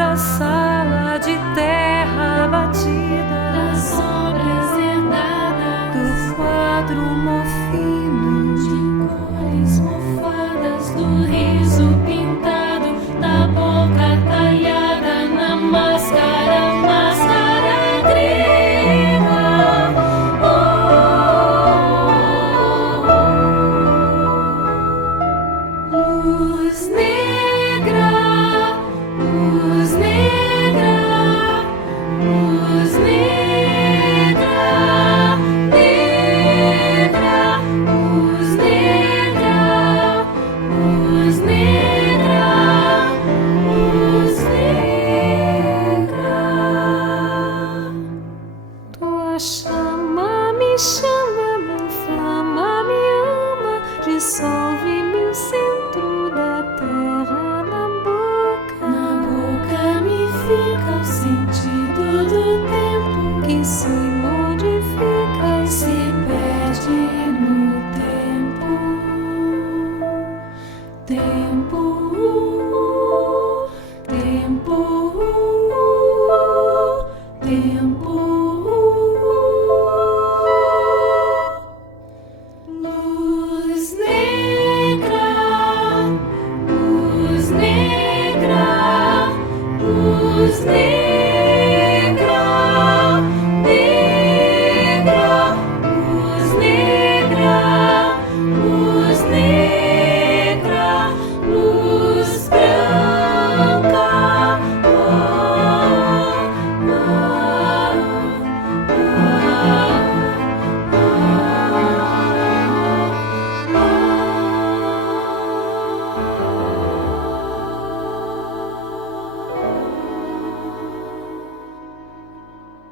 da sala de terra batida, das obras herdadas, do quadro mofino, de cores mofadas, do riso pintado, da boca talhada, na máscara, máscara grega. Luz negra, luz negra, luz negra, negra, luz negra, luz negra, luz negra. tua chama me chama, me inflama, me ama, dissolve-me o centro da terra na boca. Na boca me fica o sentido do tempo Que se modifica e se perde no tempo. Tempo, tempo, tempo. Luz negra, luz negra, luz negra.